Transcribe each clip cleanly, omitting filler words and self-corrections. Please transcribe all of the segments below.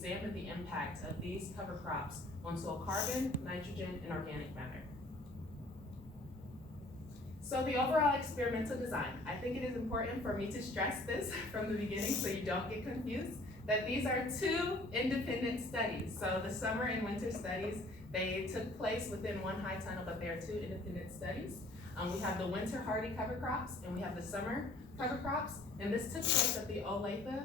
examined the impact of these cover crops on soil carbon, nitrogen, and organic matter. So the overall experimental design, I think it is important for me to stress this from the beginning so you don't get confused, that these are two independent studies. So the summer and winter studies, they took place within one high tunnel, but they are two independent studies. We have the winter hardy cover crops and we have the summer cover crops. And this took place at the Olathe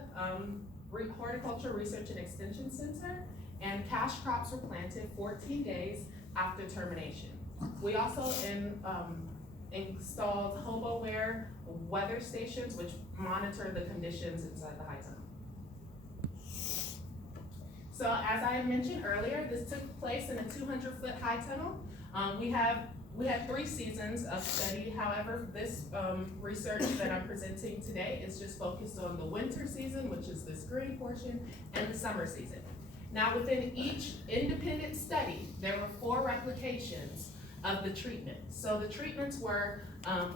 Horticulture Research and Extension Center. And cash crops were planted 14 days after termination. We also installed HoboWare weather stations, which monitor the conditions inside the high tunnel. So as I mentioned earlier, this took place in a 200-foot high tunnel. We had 3 seasons of study. However, this research that I'm presenting today is just focused on the winter season, which is this green portion, and the summer season. Now within each independent study, there were 4 replications of the treatment. So the treatments were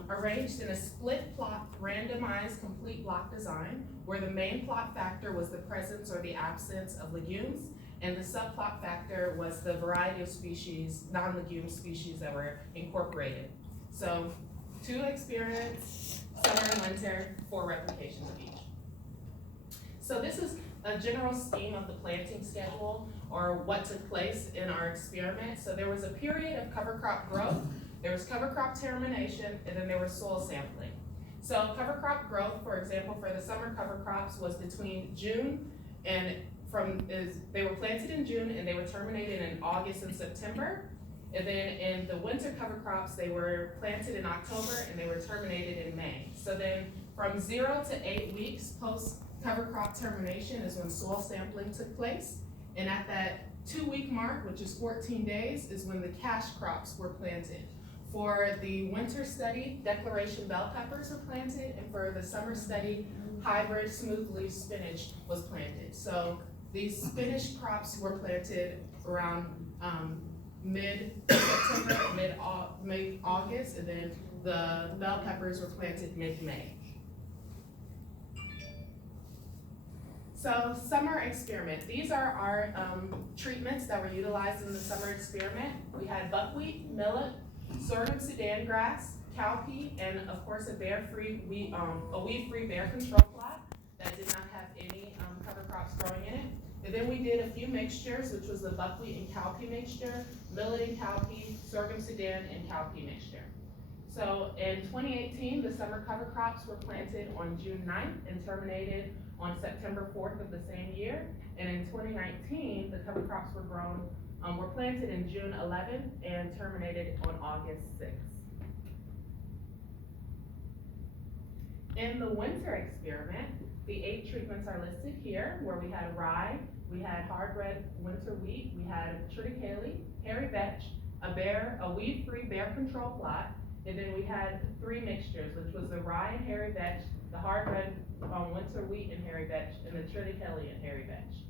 arranged in a split plot, randomized, complete block design, where the main plot factor was the presence or the absence of legumes, and the subplot factor was the variety of species, non-legume species that were incorporated. So 2 experiments, summer and winter, 4 replications of each. So this is a general scheme of the planting schedule or what took place in our experiment. So there was a period of cover crop growth, there was cover crop termination, and then there was soil sampling. So cover crop growth, for example, for the summer cover crops was between June and they were planted in June and they were terminated in August and September. And then in the winter cover crops, they were planted in October and they were terminated in May. So then from 0 to 8 weeks post cover crop termination is when soil sampling took place. And at that 2-week mark, which is 14 days, is when the cash crops were planted. For the winter study, declaration bell peppers were planted, and for the summer study, hybrid smooth leaf spinach was planted. So these spinach crops were planted around mid-September, mid-August, and then the bell peppers were planted mid-May. So summer experiment, these are our treatments that were utilized in the summer experiment. We had buckwheat, millet, sorghum Sudan grass, cowpea, and of course a weed-free bear control plot that did not have any cover crops growing in it. And then we did a few mixtures, which was the buckwheat and cowpea mixture, millet and cowpea, sorghum Sudan, and cowpea mixture. So in 2018, the summer cover crops were planted on June 9th and terminated on September 4th of the same year. And in 2019, the cover crops were planted in June 11th and terminated on August 6th. In the winter experiment, the 8 treatments are listed here, where we had rye, we had hard red winter wheat, we had triticale, hairy vetch, a weed-free bear control plot, and then we had 3 mixtures, which was the rye and hairy vetch, the hard red winter wheat and hairy vetch, and the triticale and hairy vetch.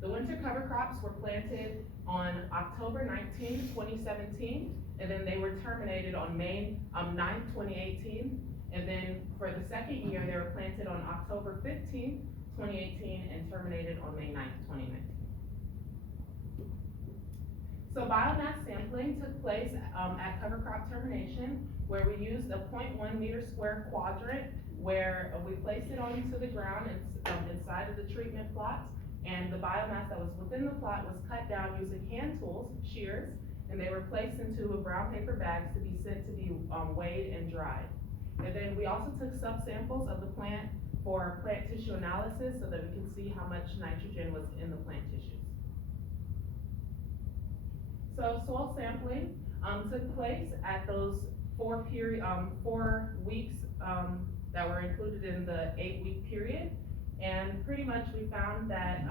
The winter cover crops were planted on October 19, 2017, and then they were terminated on May 9, 2018. And then for the second year, they were planted on October 15, 2018, and terminated on May 9, 2019. So biomass sampling took place at cover crop termination, where we used a 0.1 meter square quadrant, where we placed it onto the ground inside of the treatment plots, and the biomass that was within the plot was cut down using hand tools, shears, and they were placed into brown paper bags to be sent to be weighed and dried. And then we also took subsamples of the plant for plant tissue analysis so that we can see how much nitrogen was in the plant tissues. So soil sampling took place at those 4 weeks that were included in the 8-week period. And pretty much we found that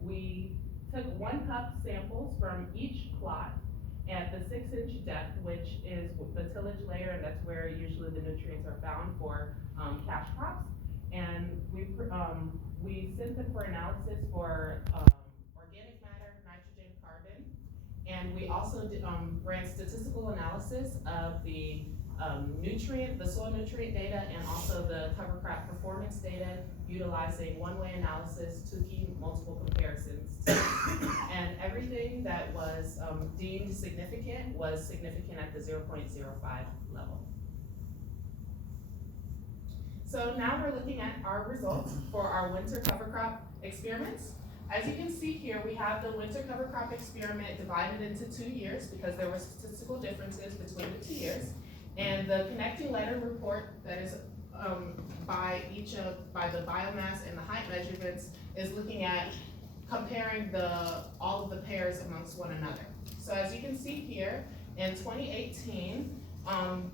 we took 1 cup samples from each plot at the 6-inch depth, which is the tillage layer, and that's where usually the nutrients are found for cash crops. And we sent them for analysis for organic matter, nitrogen, carbon, and we also ran statistical analysis of the soil nutrient data and also the cover crop performance data utilizing one-way analysis, Tukey multiple comparisons, and everything that was deemed significant was significant at the 0.05 level. So now we're looking at our results for our winter cover crop experiments. As you can see here, we have the winter cover crop experiment divided into 2 years because there were statistical differences between the 2 years. And the connecting letter report that is by the biomass and the height measurements is looking at comparing all of the pairs amongst one another. So as you can see here, in 2018,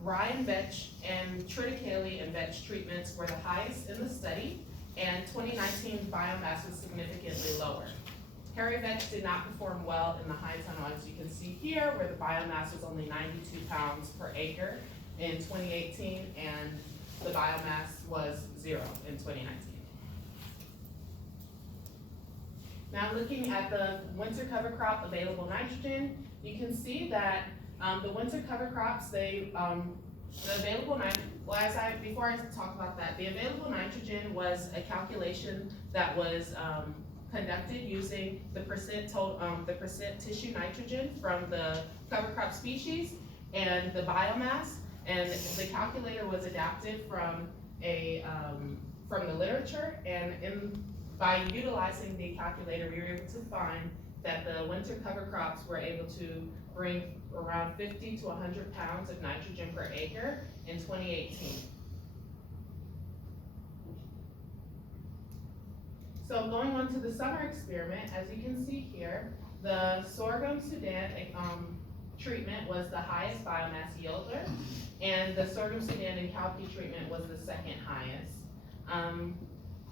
Ryan vetch and triticale and vetch treatments were the highest in the study, and 2019 biomass was significantly lower. Hairy vetch did not perform well in the high tunnel, as you can see here, where the biomass was only 92 pounds per acre in 2018, and the biomass was 0 in 2019. Now looking at the winter cover crop available nitrogen, you can see that the winter cover crops, the available nitrogen, before I talk about that, the available nitrogen was a calculation that was conducted using the percent tissue nitrogen from the cover crop species and the biomass, and the calculator was adapted from the literature, and by utilizing the calculator, we were able to find that the winter cover crops were able to bring around 50 to 100 pounds of nitrogen per acre in 2018. So going on to the summer experiment, as you can see here, the sorghum Sudan treatment was the highest biomass yielder, and the sorghum Sudan and cowpea treatment was the second highest.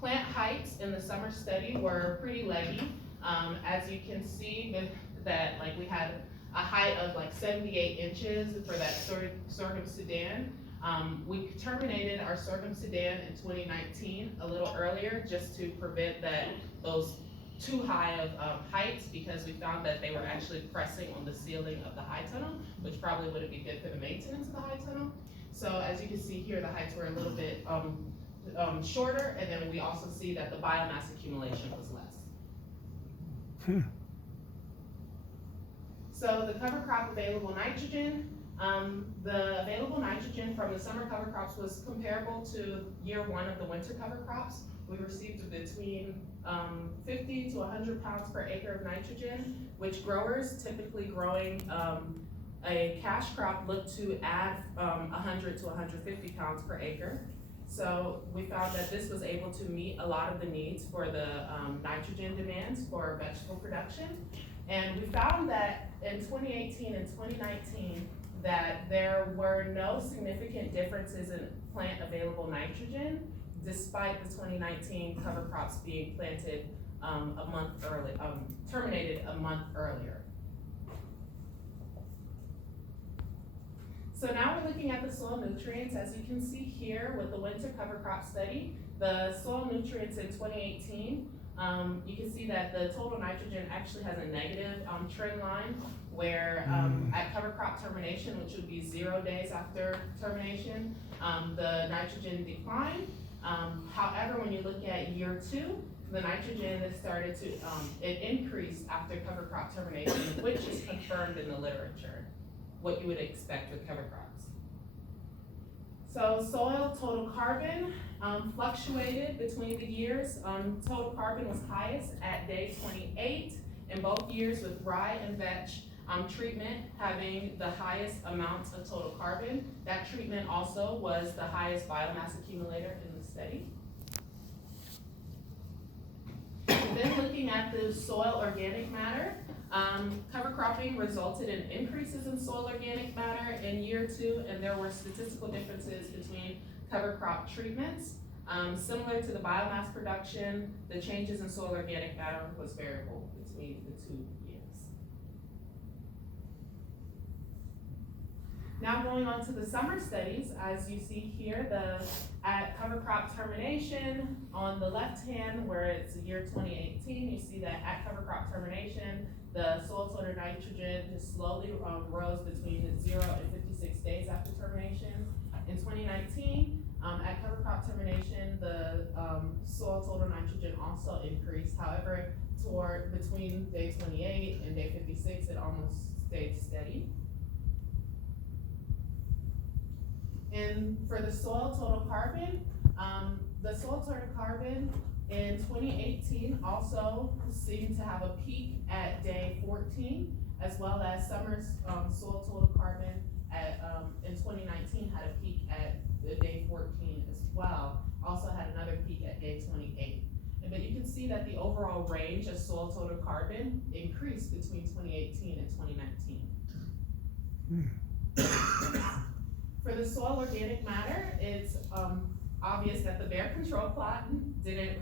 Plant heights in the summer study were pretty leggy. As you can see that we had a height of 78 inches for that sorghum Sudan. We terminated our sorghum Sudan in 2019 a little earlier just to prevent those too high of heights, because we found that they were actually pressing on the ceiling of the high tunnel, which probably wouldn't be good for the maintenance of the high tunnel. So as you can see here, the heights were a little bit shorter, and then we also see that the biomass accumulation was less. So the cover crop available nitrogen, the available nitrogen from the summer cover crops was comparable to year 1 of the winter cover crops. We received between 50 to 100 pounds per acre of nitrogen, which growers typically growing a cash crop look to add 100 to 150 pounds per acre. So we found that this was able to meet a lot of the needs for the nitrogen demands for vegetable production. And we found that in 2018 and 2019 that there were no significant differences in plant available nitrogen, despite the 2019 cover crops being planted terminated a month earlier. So now we're looking at the soil nutrients. As you can see here with the winter cover crop study, the soil nutrients in 2018, you can see that the total nitrogen actually has a negative trend line, where at cover crop termination, which would be 0 days after termination, the nitrogen declined. However, when you look at year 2, the nitrogen has started to, it increased after cover crop termination, which is confirmed in the literature, what you would expect with cover crops. So soil total carbon fluctuated between the years. Total carbon was highest at day 28 in both years, with rye and vetch treatment having the highest amounts of total carbon. That treatment also was the highest biomass accumulator in the study. Then looking at the soil organic matter, cover cropping resulted in increases in soil organic matter in year 2, and there were statistical differences between cover crop treatments. Similar to the biomass production, the changes in soil organic matter was variable between the 2 years. Now going on to the summer studies, as you see here, at cover crop termination, on the left hand where it's year 2018, you see that at cover crop termination, the soil total nitrogen just slowly rose between 0 and 56 days after termination. In 2019, At cover crop termination, the soil total nitrogen also increased. However, toward between day 28 and day 56, it almost stayed steady. And for the soil total carbon, in 2018 also seemed to have a peak at day 14, as well as summer's soil total carbon at in 2019 had a peak at day 14 as well. Also had another peak at day 28. But you can see that the overall range of soil total carbon increased between 2018 and 2019. For the soil organic matter, it's obvious that the bear control plot didn't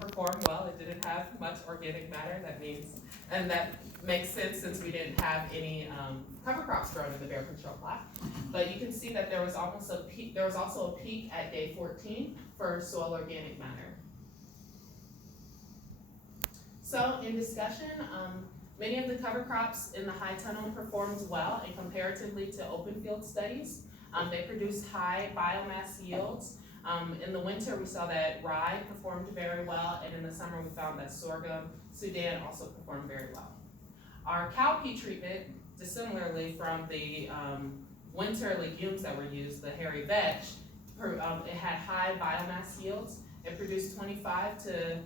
perform well. It didn't have much organic matter. That means, and that makes sense since we didn't have any cover crops grown in the bear control plot. But you can see that there was almost a peak. There was also a peak at day 14 for soil organic matter. So in discussion, many of the cover crops in the high tunnel performed well and comparatively to open field studies. They produced high biomass yields. In the winter, we saw that rye performed very well, and in the summer, we found that sorghum, Sudan also performed very well. Our cowpea treatment, dissimilarly from the winter legumes that were used, the hairy vetch, it had high biomass yields. It produced 25 to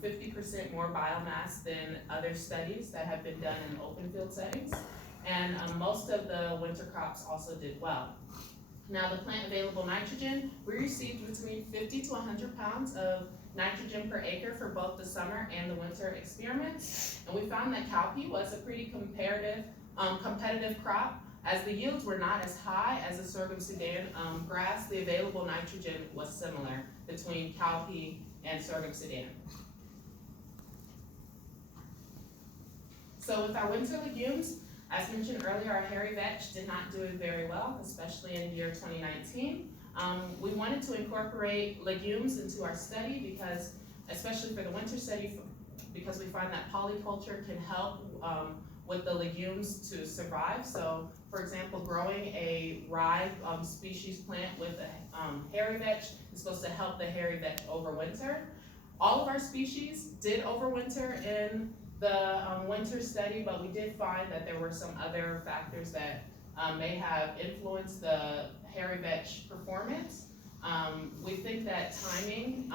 50% more biomass than other studies that have been done in open field settings. And most of the winter crops also did well. Now the plant available nitrogen, we received between 50 to 100 pounds of nitrogen per acre for both the summer and the winter experiments. And we found that cowpea was a pretty competitive crop. As the yields were not as high as the sorghum Sudan grass, the available nitrogen was similar between cowpea and sorghum Sudan. So with our winter legumes, as mentioned earlier, our hairy vetch did not do very well, especially in the year 2019. We wanted to incorporate legumes into our study because, especially for the winter study, because we find that polyculture can help with the legumes to survive. So, for example, growing a rye species plant with a hairy vetch is supposed to help the hairy vetch overwinter. All of our species did overwinter in the winter study, but we did find that there were some other factors that may have influenced the hairy vetch performance. We think that timing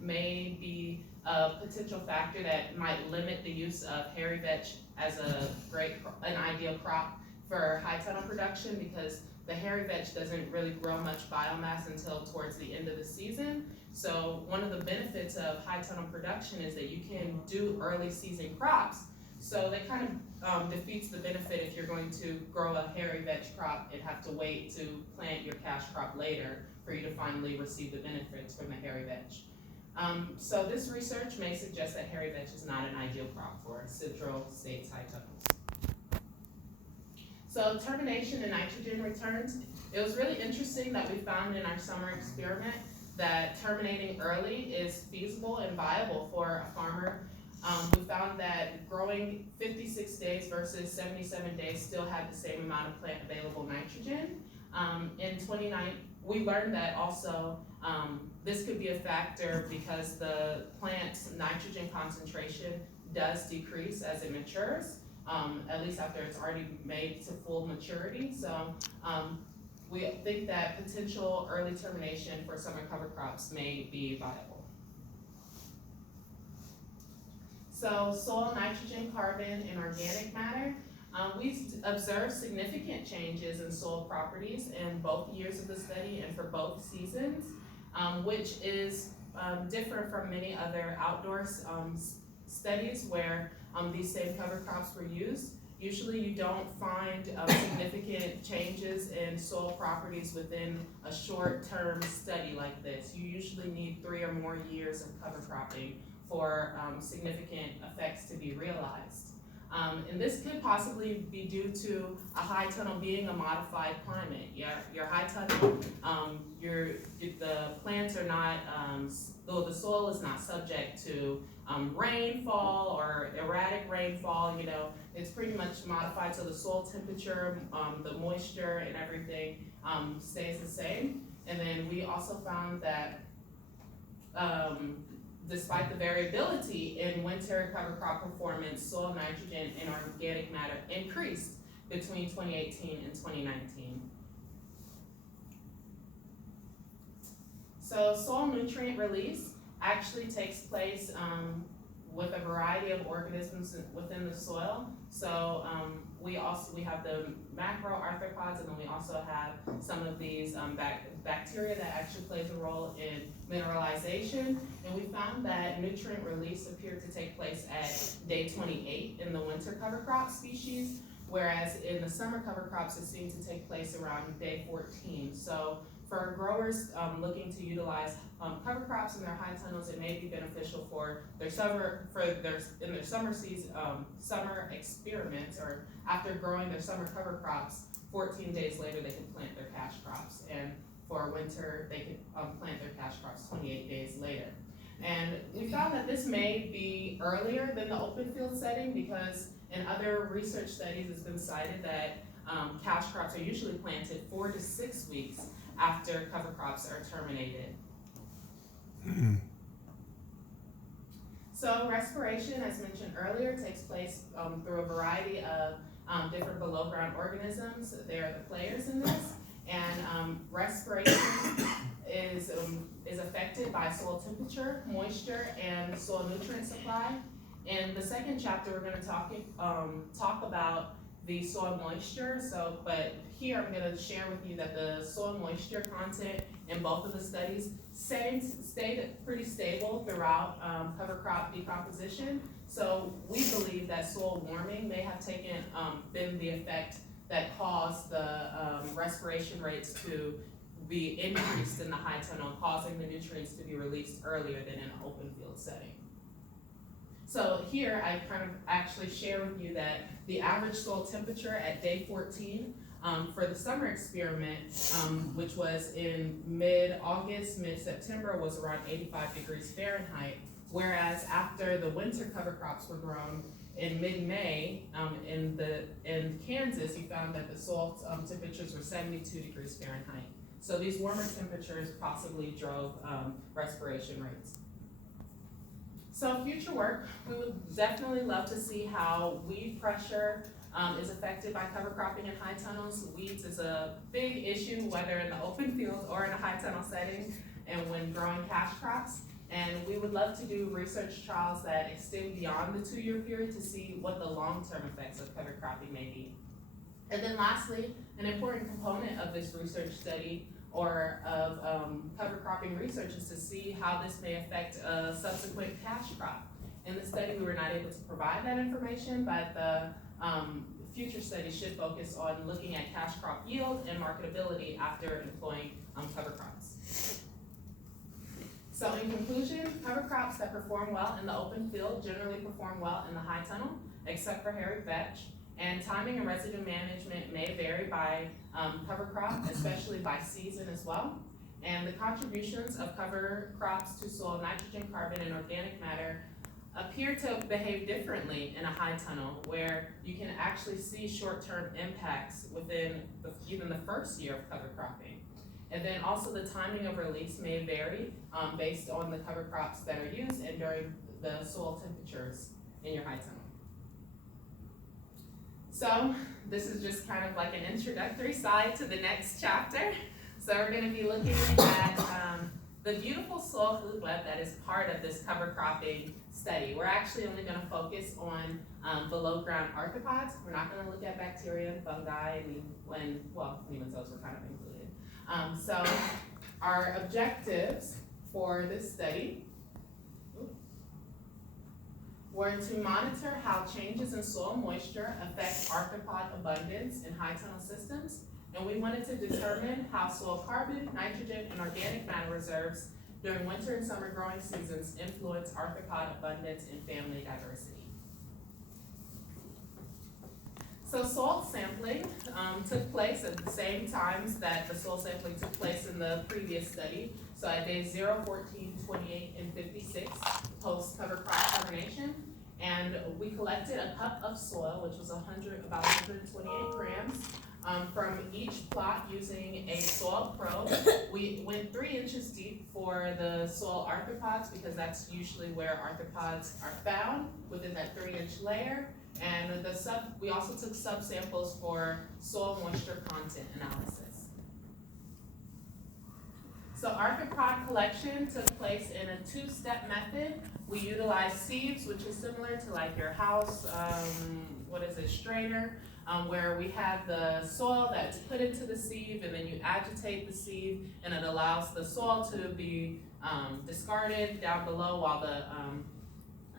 may be a potential factor that might limit the use of hairy vetch as an ideal crop for high tunnel production, because the hairy vetch doesn't really grow much biomass until towards the end of the season. So one of the benefits of high tunnel production is that you can do early season crops. So that kind of defeats the benefit if you're going to grow a hairy vetch crop and have to wait to plant your cash crop later for you to finally receive the benefits from the hairy vetch. So this research may suggest that hairy vetch is not an ideal crop for Central States high tunnels. So termination and nitrogen returns. It was really interesting that we found in our summer experiment that terminating early is feasible and viable for a farmer. We found that growing 56 days versus 77 days still had the same amount of plant available nitrogen. In 2019, we learned that also this could be a factor because the plant's nitrogen concentration does decrease as it matures, at least after it's already made to full maturity. So we think that potential early termination for summer cover crops may be viable. So soil nitrogen, carbon, and organic matter. We observed significant changes in soil properties in both years of the study and for both seasons, which is different from many other outdoor studies where these same cover crops were used. Usually you don't find significant changes in soil properties within a short-term study like this. You usually need 3 or more years of cover cropping for significant effects to be realized. And this could possibly be due to a high tunnel being a modified climate. Your high tunnel, the plants are not, the soil is not subject to rainfall or erratic rainfall. You know, it's pretty much modified so the soil temperature, the moisture and everything stays the same. And then we also found that despite the variability in winter cover crop performance, soil nitrogen and organic matter increased between 2018 and 2019. So soil nutrient release actually takes place with a variety of organisms within the soil. So we have the macro arthropods, and then we also have some of these bacteria that actually plays a role in mineralization. And we found that nutrient release appeared to take place at day 28 in the winter cover crop species, whereas in the summer cover crops it seemed to take place around day 14. So for growers looking to utilize cover crops in their high tunnels, it may be beneficial for their summer summer experiments, or after growing their summer cover crops, 14 days later they can plant their cash crops, and for winter they can plant their cash crops 28 days later. And we found that this may be earlier than the open field setting, because in other research studies it's been cited that cash crops are usually planted 4 to 6 weeks after cover crops are terminated. So respiration, as mentioned earlier, takes place through a variety of different below ground organisms. They are the players in this, and respiration is affected by soil temperature, moisture, and soil nutrient supply. In the second chapter, we're going to talk about the soil moisture. But here I'm going to share with you that the soil moisture content in both of the studies stayed pretty stable throughout cover crop decomposition. So we believe that soil warming may have been the effect that caused the respiration rates to be increased in the high tunnel, causing the nutrients to be released earlier than in an open field setting. So here I kind of actually share with you that the average soil temperature at day 14 for the summer experiment, which was in mid-August, mid-September, was around 85 degrees Fahrenheit, whereas after the winter cover crops were grown in mid-May in Kansas, you found that the soil temperatures were 72 degrees Fahrenheit. So these warmer temperatures possibly drove respiration rates. So future work, we would definitely love to see how weed pressure is affected by cover cropping in high tunnels. Weeds is a big issue, whether in the open field or in a high tunnel setting, and when growing cash crops. And we would love to do research trials that extend beyond the 2-year period to see what the long-term effects of cover cropping may be. And then lastly, an important component of this research study or of cover cropping research is to see how this may affect a subsequent cash crop. In the study, we were not able to provide that information, but the future study should focus on looking at cash crop yield and marketability after employing cover crops. So in conclusion, cover crops that perform well in the open field generally perform well in the high tunnel, except for hairy vetch. And timing and residue management may vary by cover crop, especially by season as well. And the contributions of cover crops to soil nitrogen, carbon, and organic matter appear to behave differently in a high tunnel, where you can actually see short-term impacts within even the first year of cover cropping. And then also the timing of release may vary based on the cover crops that are used and during the soil temperatures in your high tunnel. So this is just kind of like an introductory side to the next chapter. So we're going to be looking at the beautiful soil food web that is part of this cover cropping study. We're actually only going to focus on below ground arthropods. We're not going to look at bacteria and fungi, nematodes were kind of included. So our objectives for this study were to monitor how changes in soil moisture affect arthropod abundance in high tunnel systems, and we wanted to determine how soil carbon, nitrogen, and organic matter reserves during winter and summer growing seasons influence arthropod abundance and family diversity. So soil sampling took place at the same times that the soil sampling took place in the previous study. So at days 0, 14, 28, and 56, post cover crop termination. And we collected a cup of soil, which was about 128 grams, from each plot using a soil probe. We went 3 inches deep for the soil arthropods because that's usually where arthropods are found within that 3-inch layer. And we also took subsamples for soil moisture content analysis. So arthropod collection took place in a 2-step method. We utilized sieves, which is similar to like your house, strainer, where we have the soil that's put into the sieve and then you agitate the sieve and it allows the soil to be discarded down below while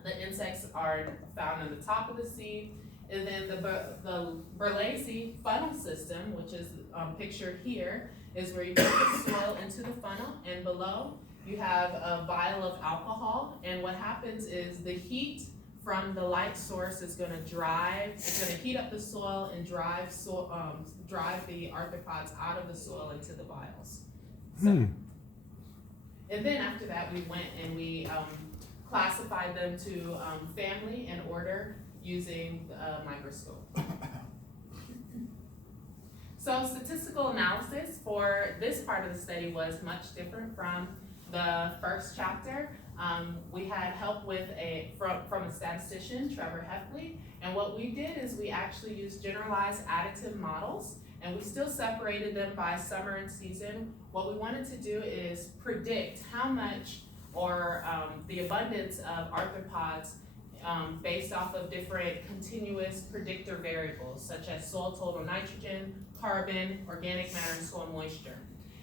the insects are found on the top of the sieve. And then the Berlese funnel system, which is pictured here, is where you put the soil into the funnel, and below you have a vial of alcohol, and what happens is the heat from the light source is going to heat up the soil and drive the arthropods out of the soil into the vials. So, and then after that we went and we classified them to family and order using a microscope. So statistical analysis for this part of the study was much different from the first chapter. We had help from a statistician, Trevor Heffley, and what we did is we actually used generalized additive models, and we still separated them by summer and season. What we wanted to do is predict how much or the abundance of arthropods based off of different continuous predictor variables such as soil total nitrogen, carbon, organic matter, and soil moisture.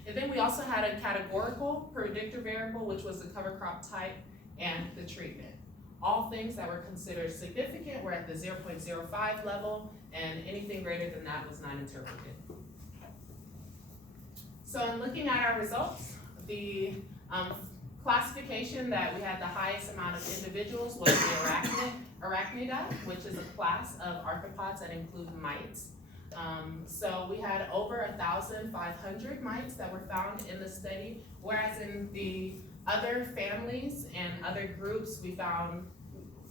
And then we also had a categorical predictor variable, which was the cover crop type and the treatment. All things that were considered significant were at the 0.05 level, and anything greater than that was not interpreted. So in looking at our results, the classification that we had the highest amount of individuals was the Arachnidae, which is a class of arthropods that include mites. So we had over 1,500 mites that were found in the study, whereas in the other families and other groups, we found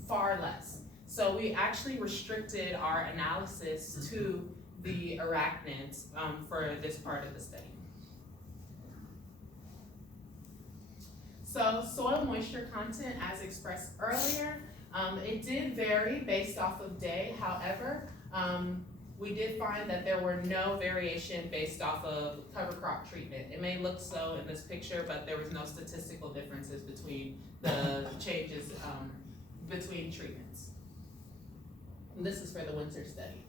far less. So we actually restricted our analysis to the arachnids for this part of the study. So soil moisture content, as expressed earlier, it did vary based off of day. However, we did find that there were no variation based off of cover crop treatment. It may look so in this picture, but there was no statistical differences between the changes between treatments. And this is for the winter study.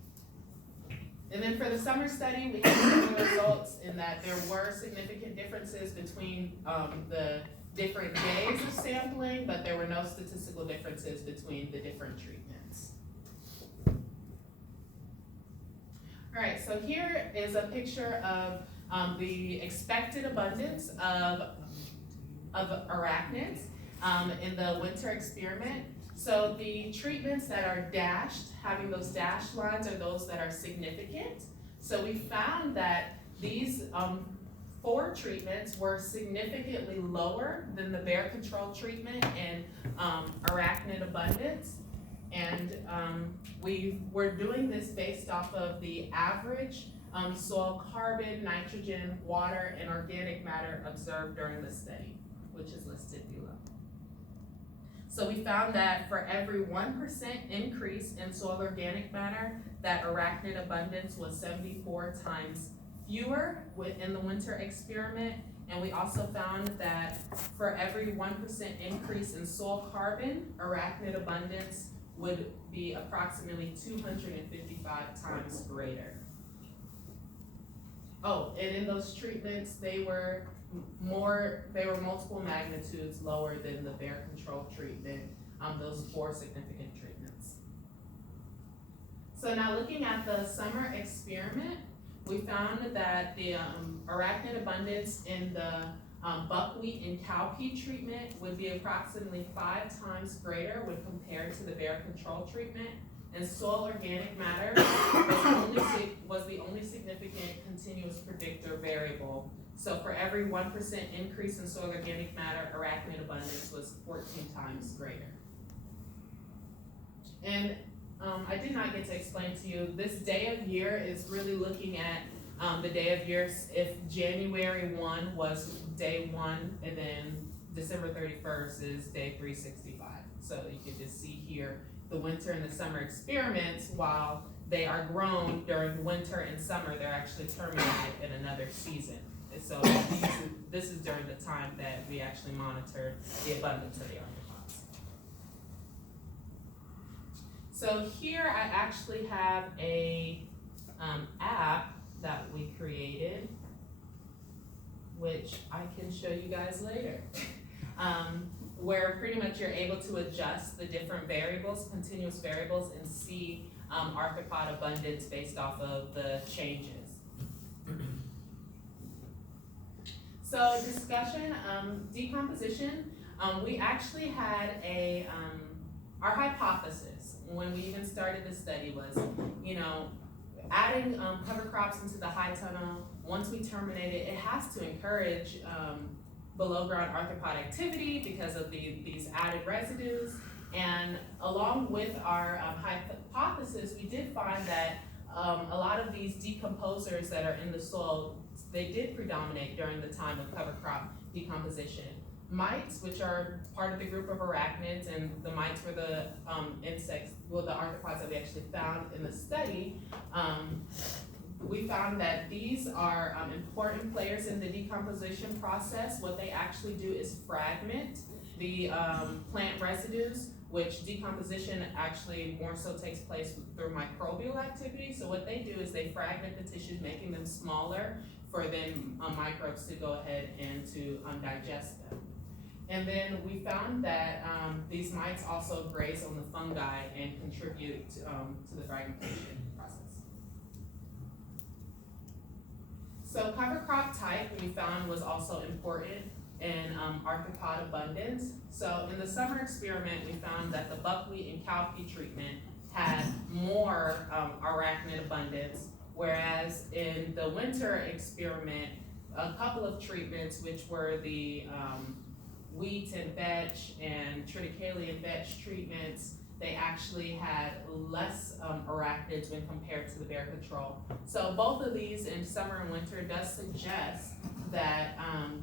And then for the summer study, we had similar results in that there were significant differences between the different days of sampling, but there were no statistical differences between the different treatments. All right, so here is a picture of the expected abundance of arachnids in the winter experiment. So the treatments that are dashed, having those dashed lines, are those that are significant. So we found that these 4 treatments were significantly lower than the bear control treatment in arachnid abundance. And we were doing this based off of the average soil carbon, nitrogen, water, and organic matter observed during the study, which is listed below. So we found that for every 1% increase in soil organic matter, that arachnid abundance was 74 times fewer within the winter experiment. And we also found that for every 1% increase in soil carbon, arachnid abundance would be approximately 255 times greater. Oh, and in those treatments, they were multiple magnitudes lower than the bear control treatment, those 4 significant treatments. So now looking at the summer experiment, we found that the arachnid abundance in the buckwheat and cowpea treatment would be approximately 5 times greater when compared to the bear control treatment, and soil organic matter was the only significant continuous predictor variable. So for every 1% increase in soil organic matter, arachnid abundance was 14 times greater. And I did not get to explain to you, this day of year is really looking at the day of year, if January 1 was day 1, and then December 31st is day 365. So you can just see here the winter and the summer experiments, while they are grown during winter and summer, they're actually terminated in another season. And so this is during the time that we actually monitored the abundance of the arthropods. So here I actually have a app that we created, which I can show you guys later, where pretty much you're able to adjust the different variables, continuous variables, and see arthropod abundance based off of the changes. So discussion, decomposition, we actually had our hypothesis when we even started the study was, adding cover crops into the high tunnel, once we terminate it, it has to encourage below ground arthropod activity because of these added residues. And along with our hypothesis, we did find that a lot of these decomposers that are in the soil, they did predominate during the time of cover crop decomposition. Mites, which are part of the group of arachnids, and the mites were the insects, well, the arthropods that we actually found in the study, we found that these are important players in the decomposition process. What they actually do is fragment the plant residues, which decomposition actually more so takes place through microbial activity. So what they do is they fragment the tissues, making them smaller for then microbes to go ahead and to digest them. And then we found that these mites also graze on the fungi and contribute to the fragmentation process. So cover crop type we found was also important in arthropod abundance. So in the summer experiment, we found that the buckwheat and cowpea treatment had more arachnid abundance, whereas in the winter experiment, a couple of treatments, which were the wheat and vetch and triticale and vetch treatments, they actually had less arachnids when compared to the bear control. So both of these in summer and winter does suggest that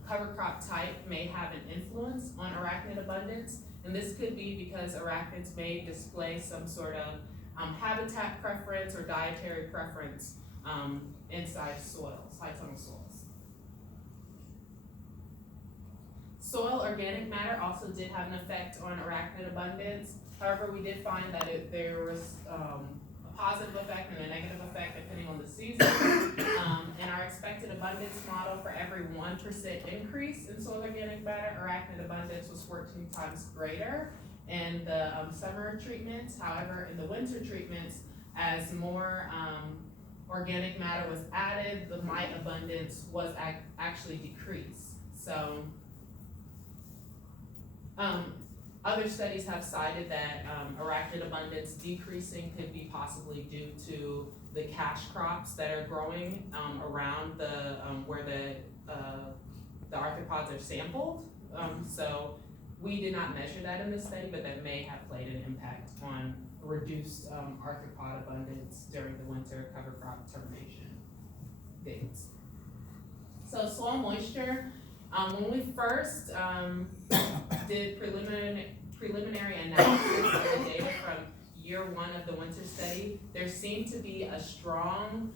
cover crop type may have an influence on arachnid abundance, and this could be because arachnids may display some sort of habitat preference or dietary preference inside soils, high tunnel soils. Soil organic matter also did have an effect on arachnid abundance. However, we did find that there was a positive effect and a negative effect depending on the season. In our expected abundance model, for every 1% increase in soil organic matter, arachnid abundance was 14 times greater in the summer treatments. However, in the winter treatments, as more organic matter was added, the mite abundance was actually decreased. So other studies have cited that arachnid abundance decreasing could be possibly due to the cash crops that are growing around the where the arthropods are sampled. So we did not measure that in this study, but that may have played an impact on reduced arthropod abundance during the winter cover crop termination dates. So soil moisture. When we first did preliminary analysis of the data from year 1 of the winter study, there seemed to be a strong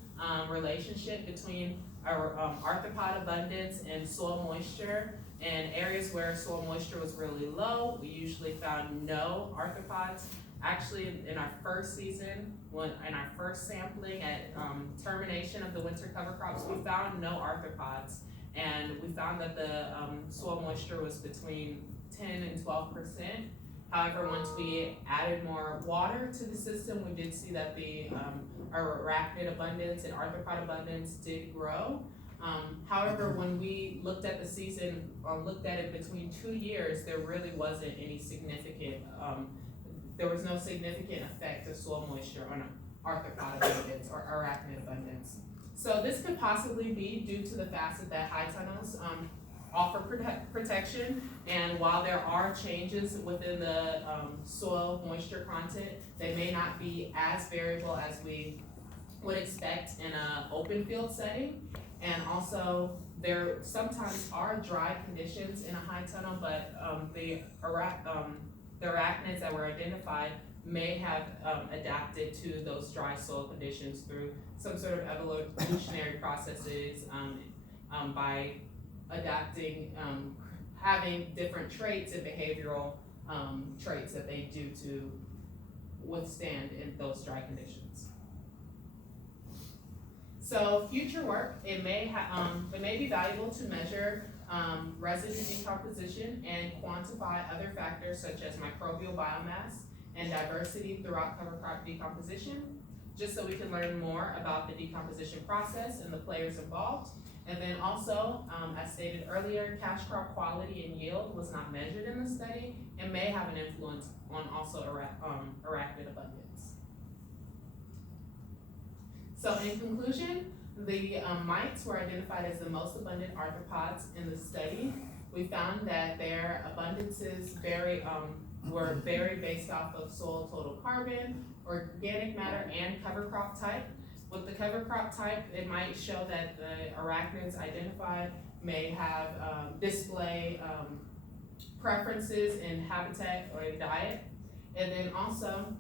relationship between our arthropod abundance and soil moisture. In areas where soil moisture was really low, we usually found no arthropods. Actually, in our first season, in our first sampling at termination of the winter cover crops, we found no arthropods. And we found that the soil moisture was between 10 and 12%. However, once we added more water to the system, we did see that the arachnid abundance and arthropod abundance did grow. However, when we looked at the season, looked at it between 2 years, there really wasn't any significant, there was no significant effect of soil moisture on arthropod abundance or arachnid abundance. So this could possibly be due to the fact that high tunnels offer protection, and while there are changes within the soil moisture content, they may not be as variable as we would expect in an open field setting. And also, there sometimes are dry conditions in a high tunnel, but the arachnids that were identified may have adapted to those dry soil conditions through some sort of evolutionary processes by adapting, having different traits and behavioral traits that they do to withstand in those dry conditions. So future work, it may be valuable to measure residue decomposition and quantify other factors such as microbial biomass and diversity throughout cover crop decomposition, just so we can learn more about the decomposition process and the players involved. And then also, as stated earlier, cash crop quality and yield was not measured in the study and may have an influence on also arachnid abundance. So in conclusion, the mites were identified as the most abundant arthropods in the study. We found that their abundances were varied based off of soil total carbon, organic matter, and cover crop type. With the cover crop type, it might show that the arachnids identified may have display preferences in habitat or in diet. And then also,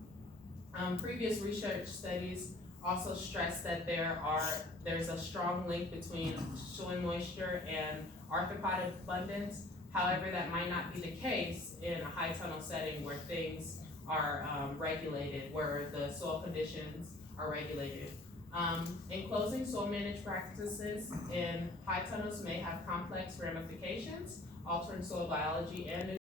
previous research studies also stress that there's a strong link between soil moisture and arthropod abundance. However, that might not be the case in a high tunnel setting where things are regulated, where the soil conditions are regulated. In closing, soil management practices in high tunnels may have complex ramifications, altering soil biology and